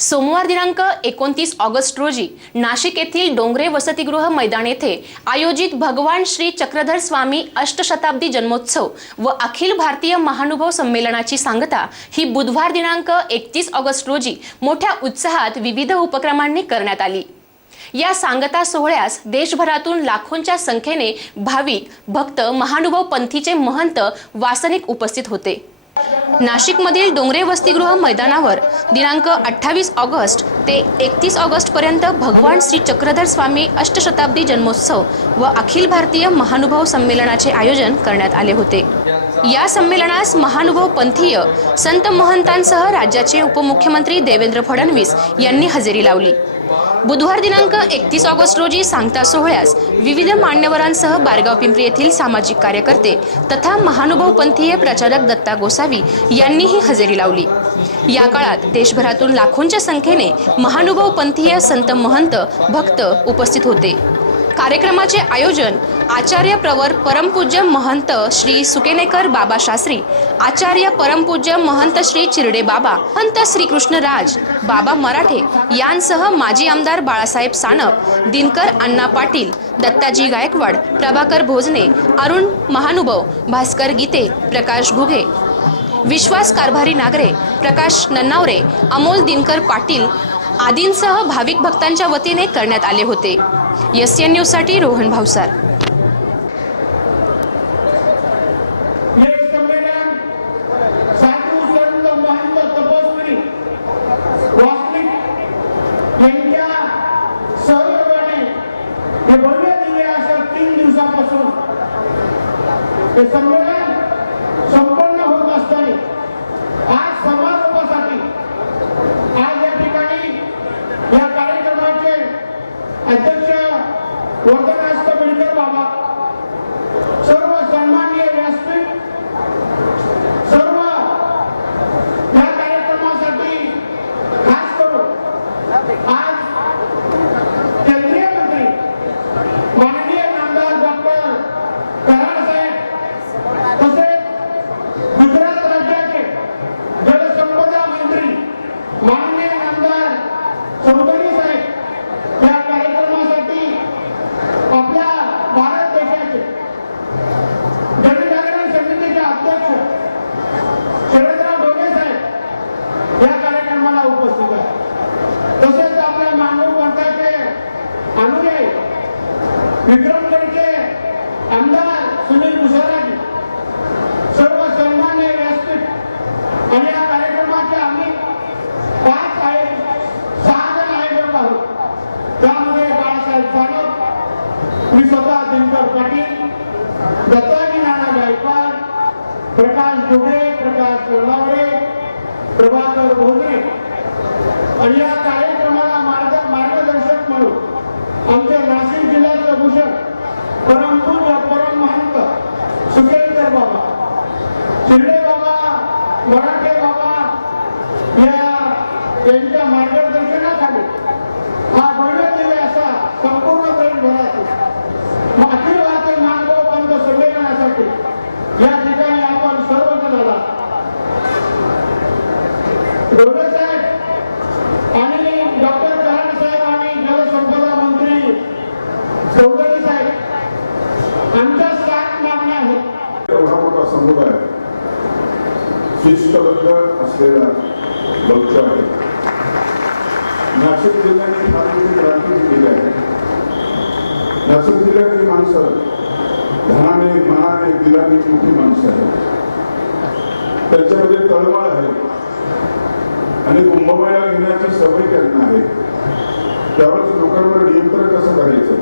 सोमवार दिनांक एकोणतीस ऑगस्ट रोजी नाशिक येथील डोंगरे वसतिगृह मैदान येथे आयोजित भगवान श्री चक्रधर स्वामी अष्टशताब्दी जन्मोत्सव व अखिल भारतीय महानुभव संमेलनाची सांगता ही बुधवार दिनांक एकतीस ऑगस्ट रोजी मोठ्या उत्साहात विविध उपक्रमांनी करण्यात आली. या सांगता सोहळ्यास देशभरातून लाखोंच्या संख्येने भाविक भक्त महानुभव पंथीचे महंत वासनिक उपस्थित होते. नाशिकमधील डोंगरे वसतिगृह मैदानावर दिनांक अठ्ठावीस ऑगस्ट ते एकतीस ऑगस्ट पर्यंत भगवान श्री चक्रधर स्वामी अष्टशताब्दी जन्मोत्सव व अखिल भारतीय महानुभव संमेलनाचे आयोजन करण्यात आले होते. या संमेलनास महानुभव पंथीय संत महंतांसह राज्याचे उपमुख्यमंत्री देवेंद्र फडणवीस यांनी हजेरी लावली. बुधवार दिनांक एकतीस ऑगस्ट रोजी सांगता सोहळ्यास विविध मान्यवरांसह बारगाव पिंपरी येथील सामाजिक कार्यकर्ते तथा महानुभव पंथीय प्रचारक दत्ता गोसावी यांनीही हजेरी लावली. या काळात देशभरातून लाखोंच्या संख्येने महानुभव पंथीय संत महंत भक्त उपस्थित होते. कार्यक्रमाचे आयोजन आचार्य प्रवर परमपूज्य महंत श्री सुकेनेकर बाबा शास्त्री आचार्य परमपूज्य महंत श्री चिरडे बाबा महंत श्री कृष्णराज बाबा मराठे यांसह माजी आमदार बाळासाहेब सानप दिनकर अण्णा पाटील दत्ताजी गायकवाड प्रभाकर भोजने अरुण महानुभव भास्कर गीते प्रकाश घुगे विश्वास कारभारी नागरे प्रकाश नन्नावरे अमोल दिनकर पाटील आदींसह भाविक भक्तांच्या वतीने करण्यात आले होते. एस एन न्यूजसाठी रोहन भावसार हे संमेलन साधू संत महंत तपस्वी वास्तविक यांच्या सहयोगाने हे भव्य दिवे असं तीन दिवसापासून हे संमेलन संपन्न होत असताना आज समारोपासाठी आज या ठिकाणी या कार्यक्रमाचे अध्यक्ष वर्धनास्थ बिडकर बाबा सर्व सन्माननीय व्यासपीठ सर्व या कार्यक्रमासाठी खास करून आज केंद्रीय मंत्री माननीय नामदार डॉक्टर कराड साहेब तसेच गुजरात राज्याचे जलसंपदा मंत्री माननीय नामदार चौधरी साहेब या कार्यक्रमासाठी आपल्या भारत देशाचे जनजागरण समितीचे अध्यक्ष शरदराव ढोणे साहेब या कार्यक्रमाला उपस्थित आहेत तसेच आपल्या मानव पंथाचे अनुयायी विक्रमगडचे आमदार सुनील मुसाराजी सर्व सन्मान्य व्यासपीठ आणि या कार्यक्रमाचे आम्ही पाच आहे सहा जण आयोजक आहोत त्यामध्ये बाळासाहेब सानप मी स्वतः दिनकर पाटील दत्ताजी नाना गायकवाड प्रकाश डुबळे प्रकाश कळवावडे प्रभाकर भोजने आणि या कार्यक्रमाला मार्ग मार्गदर्शक म्हणून आमचे नाशिक जिल्ह्याचे भूषण परमपूज्य परमहंत सुकेलकर बाबा शिंदे बाबा मराठे बाबा या यांच्या मार्गदर्शनाखाली हा भव्य दिवे असा संपूर्ण देशभरातून अखिल भारतीय मानव पंत संमेलनासाठी या ठिकाणी आपण सर्वजण आला डोळे साहेब आणि डॉक्टर कराड साहेब आणि जलसंपदा मंत्री चौधरी साहेब आमच्या सात मागण्या आहेत एवढा मोठा समुदाय शिस्तबद्ध असलेला भक्त आहे नाशिक जिल्ह्याने फार मोठी क्रांती केली आहे नाशिक जिल्ह्यातली माणसं धनाने मनाने दिलाने मोठी माणसं आहेत त्यांच्यामध्ये तळमळ आहे. आणि कुंभमेळा घेण्याची सवय त्यांना आहे. त्यावेळेस लोकांवर नियंत्रण कसं करायचं?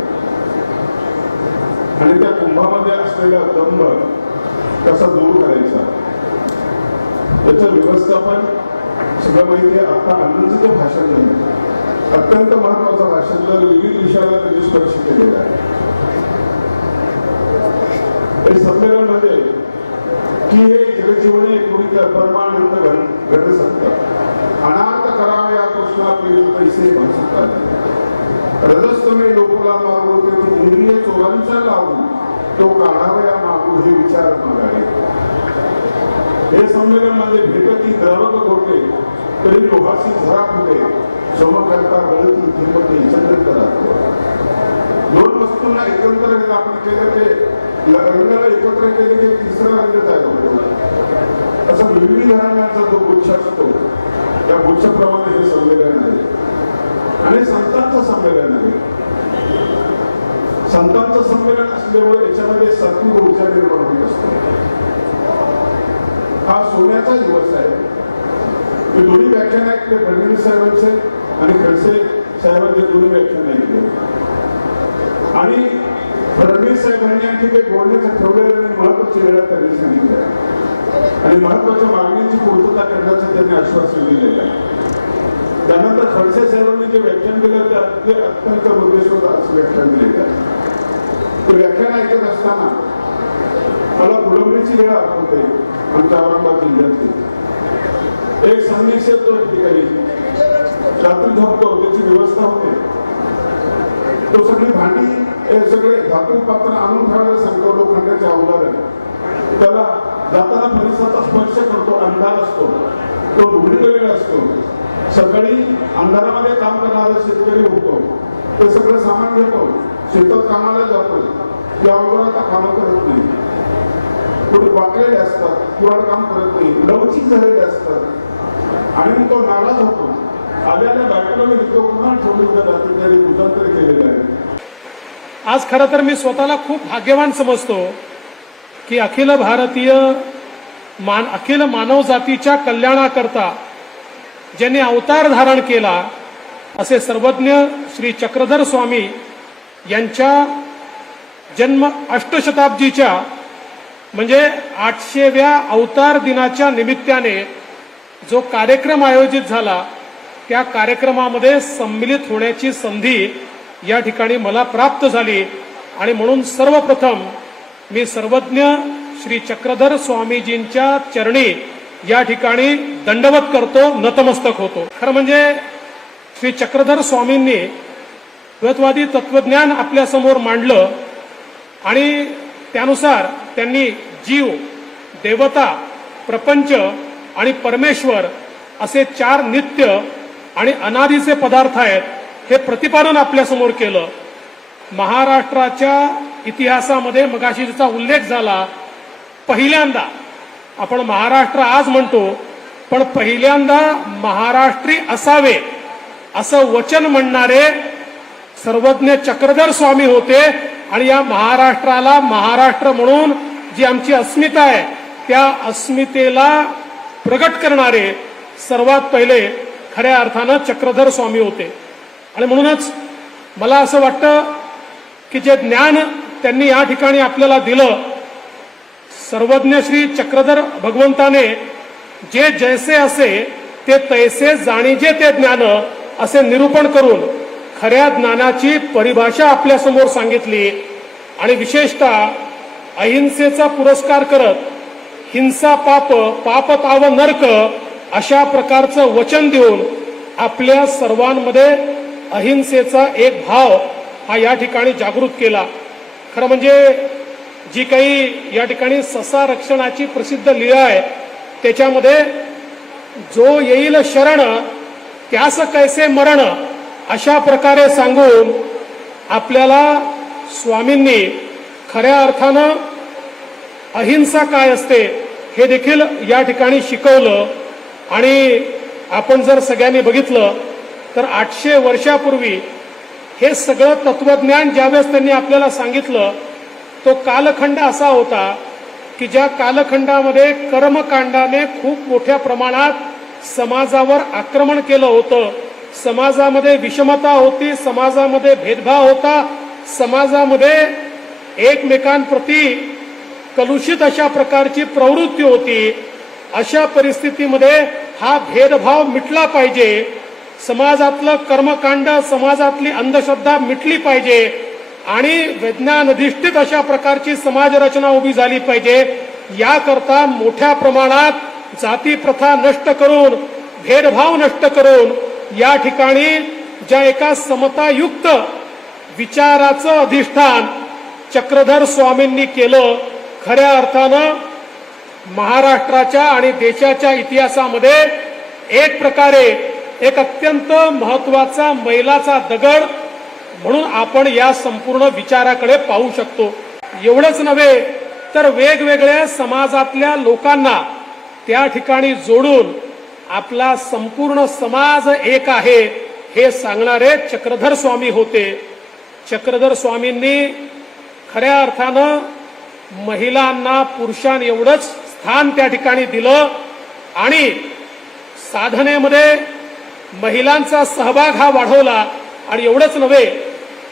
आणि त्या कुंभामध्ये असलेला दंभ कसा दूर करायचा? याचं व्यवस्थापन सगळं माहिती आहे आता आनंदचं भाषण झालं. अत्यंत महत्वाचं भाषण जर विविध विषयाला त्यांनी स्पर्श केलेला आहे. हे संमेलन म्हणजे की हे जगजीवने कुणी परमानंद घड घट सत्य अनाथ करावे या कृष्णा पीडित पैसे भासतात रजस्तमे लोकला मागू ते इंद्रिय चोरांच्या लावू तो काढावया मागू हे हे संमेलन म्हणजे भेटती द्रवक होते तरी लोहाची झरा फुटे चमकता गळती धीमते चंद्रकर दोन वस्तूंना एकत्र आपण केलं ते. रंगाला एकत्र केले की तिसरा रंग काय असा विविध रंगांचा जो गुच्छ असतो त्या गुच्छाप्रमाणे हे संमेलन आहे. आणि संतांचं संमेलन आहे. संतांचं संमेलन असल्यामुळे याच्यामध्ये सत्व ऊर्जा निर्माण होत असतो. हा सोन्याचा दिवस आहे. मी दोन्ही व्याख्यान ऐकले फडणवीस साहेबांचे आणि खडसे साहेबांचे दोन्ही व्याख्यान ऐकले आणि फडणवीस साहेबांनी आणखी काही बोलण्याचं ठेवलेलं आणि महत्वाची वेळा त्यांनी सांगितलं आणि महत्त्वाच्या मागणीची पूर्तता करण्याचं त्यांनी आश्वासन दिलेलं आहे. त्यानंतर खडसे साहेबांनी जे व्याख्यान दिलं ते अगदी अत्यंत उद्देशवत असं व्याख्यान दिलेलं आहे. ते व्याख्यान ऐकत असताना मला फुलंबरीची वेळ आठवते. आमच्या औरंगाबाद जिल्ह्यातले एक संदेश क्षेत्र एक ठिकाणी रात्री धापतो त्याची व्यवस्था होते. तो सगळी भांडी हे सगळे धातू पात्र आणून ठेवायला सांगतो लोखंडाचे अवजार त्याला जाताना परिसराचा स्पर्श करतो अंधार असतो. तो उघडलेला असतो. सकाळी अंधारामध्ये काम करणारा शेतकरी होतो. ते सगळं सामान घेतो. शेतात कामाला जातो. त्या अवघड आता कामं करत नाही. कोणी वाकलेले असतात किंवा काम करत नाही लवचिक झालेले असतात. आणि मग तो नाराज होतो. आल्याला बायकोला मी तो पुन्हा ठेवलेलं रात्री त्यांनी पूजांतर केलेलं आहे. आज खरं तर मी स्वतःला खूप भाग्यवान समजतो की अखिल भारतीय मान अखिल मानव जातीच्या कल्याणाकरता ज्यांनी अवतार धारण केला असे सर्वज्ञ श्री चक्रधर स्वामी यांच्या जन्म अष्टशताब्दीच्या म्हणजे आठशेव्या अवतार दिनाच्या निमित्ताने जो कार्यक्रम आयोजित झाला त्या कार्यक्रमामध्ये सम्मिलित होण्याची संधी या ठिकाणी मला प्राप्त झाली आणि म्हणून सर्वप्रथम मी सर्वज्ञ श्री चक्रधर स्वामीजींच्या चरणी या ठिकाणी दंडवत करतो नतमस्तक होतो. खरं म्हणजे श्री चक्रधर स्वामींनी द्वैतवादी तत्वज्ञान आपल्यासमोर मांडलं आणि त्यानुसार त्यांनी जीव देवता प्रपंच आणि परमेश्वर असे चार नित्य आणि अनादीचे पदार्थ आहेत हे प्रतिपादन आपल्यासमोर केलं. महाराष्ट्राच्या इतिहासामध्ये मगाशीचा उल्लेख झाला पहिल्यांदा आपण महाराष्ट्र आज म्हणतो पण पहिल्यांदा महाराष्ट्री असावे असं वचन म्हणणारे सर्वज्ञ चक्रधर स्वामी होते आणि या महाराष्ट्राला महाराष्ट्र म्हणून जी आमची अस्मिता आहे त्या अस्मितेला प्रगट करणारे सर्वात पहिले खऱ्या अर्थानं चक्रधर स्वामी होते. आणि म्हणूनच मला असं वाटतं की जे ज्ञान त्यांनी या ठिकाणी आपल्याला दिलं सर्वज्ञ श्री चक्रधर भगवंताने जे जैसे असे ते तैसे जाणीजे ते ज्ञान असे निरूपण करून खऱ्या ज्ञानाची परिभाषा आपल्यासमोर सांगितली. आणि विशेषतः अहिंसेचा पुरस्कार करत हिंसा पाप पाप पाव नरक अशा प्रकारचं वचन देऊन आपल्या सर्वांमध्ये अहिंसेचा एक भाव हा या ठिकाणी जागृत केला. खरं म्हणजे जी काही या ठिकाणी ससा रक्षणाची प्रसिद्ध लीळा आहे त्याच्यामध्ये जो येईल शरण त्यास कैसे मरण अशा प्रकारे सांगून आपल्याला स्वामींनी खऱ्या अर्थानं अहिंसा काय असते हे देखील या ठिकाणी शिकवलं. आणि आपण जर सगळ्यांनी बघितलं तर आठशे वर्षापूर्वी हे सगळं तत्वज्ञान ज्यावेळेस त्यांनी आपल्याला सांगितलं तो कालखंड असा होता की ज्या कालखंडामध्ये कर्मकांडाने खूप मोठ्या प्रमाणात समाजावर आक्रमण केलं होतं. समाजामध्ये विषमता होती समाजामध्ये भेदभाव होता समाजामध्ये एकमेकांप्रती कलुषित अशा प्रकारची प्रवृत्ती होती. अशा परिस्थितीमध्ये हा भेदभाव मिटला पाहिजे. समाजातलं कर्मकांड समाजातली अंधश्रद्धा मिटली पाहिजे. आणि विज्ञान अधिष्ठित अशा प्रकारची समाज रचना उभी झाली पाहिजे. याकरता मोठ्या प्रमाणात जाती प्रथा नष्ट करून भेदभाव नष्ट करून या ठिकाणी ज्या एका समतायुक्त विचाराचं अधिष्ठान चक्रधर स्वामींनी केलं खऱ्या अर्थानं महाराष्ट्राच्या आणि देशाच्या इतिहासामध्ये एक प्रकारे एक अत्यंत महत्त्वाचा मैलाचा दगड म्हणून आपण या संपूर्ण विचाराकडे पाहू शकतो. एवढंच नव्हे तर वेगवेगळ्या समाजातल्या लोकांना त्या ठिकाणी जोडून आपला संपूर्ण समाज एक आहे हे सांगणारे चक्रधर स्वामी होते. चक्रधर स्वामींनी खऱ्या अर्थानं महिलांना पुरुषां एवढंच स्थान त्या ठिकाणी दिलं आणि साधनेमध्ये महिलांचा सहभाग हा वाढवला. आणि एवढंच नव्हे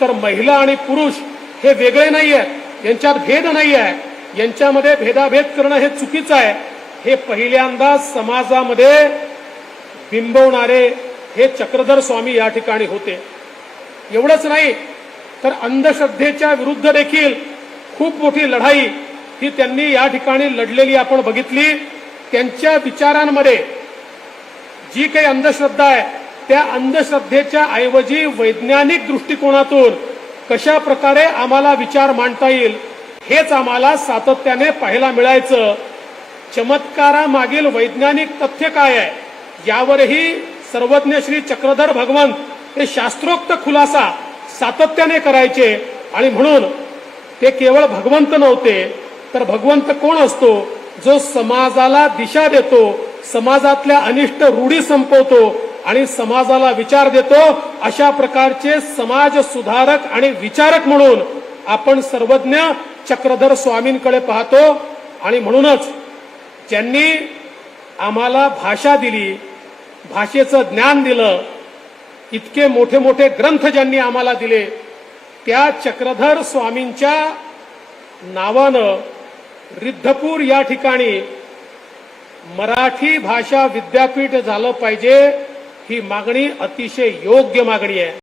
तर महिला आणि पुरुष हे वेगळे नाही आहेत यांच्यात भेद नाही आहे यांच्यामध्ये भेदाभेद करणं हे चुकीचं आहे. हे पहिल्यांदा समाजामध्ये बिंबवणारे हे चक्रधर स्वामी या ठिकाणी होते. एवढंच नाही तर अंधश्रद्धेच्या विरुद्ध देखील खूप मोठी लढाई ही त्यांनी या ठिकाणी लढलेली आपण बघितली. त्यांच्या विचारांमध्ये जी काही अंधश्रद्धा आहे त्या अंधश्रद्धेच्या ऐवजी वैज्ञानिक दृष्टिकोनातून कशा प्रकारे आम्हाला विचार मांडता येईल हेच आम्हाला सातत्याने पाहायला मिळायचं. चमत्कारामागील वैज्ञानिक तथ्य काय आहे यावरही सर्वज्ञ श्री चक्रधर भगवंत हे शास्त्रोक्त खुलासा सातत्याने करायचे आणि म्हणून ते केवळ भगवंत नव्हते तर भगवंत कोण असतो? जो समाजाला दिशा देतो समाजातल्या अनिष्ट रूढी संपवतो आणि समाजाला विचार देतो अशा प्रकारचे समाज सुधारक आणि विचारक म्हणून आपण सर्वज्ञ चक्रधर स्वामींकडे पाहतो आणि म्हणूनच ज्यांनी आम्हाला भाषा दिली भाषेचं ज्ञान दिलं इतके मोठे मोठे ग्रंथ ज्यांनी आम्हाला दिले त्या चक्रधर स्वामींच्या नावानं रिद्धपूर या ठिकाणी मराठी भाषा विद्यापीठ झालं पाहिजे ही मागणी अतिशय योग्य मागणी आहे.